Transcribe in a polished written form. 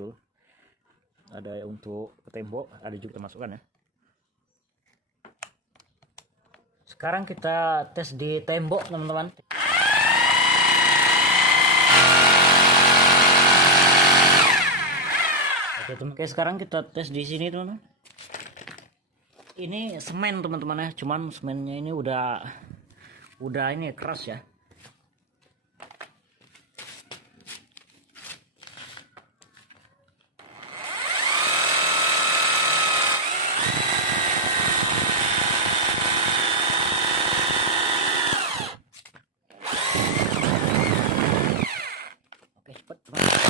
kecil, ada untuk ke tembok, ada juga masukkan ya. Sekarang kita tes di tembok teman-teman. Oke, sekarang kita tes di sini teman-teman. Ini semen teman-teman ya, cuman semennya ini udah ini keras ya. Oke, cepet teman.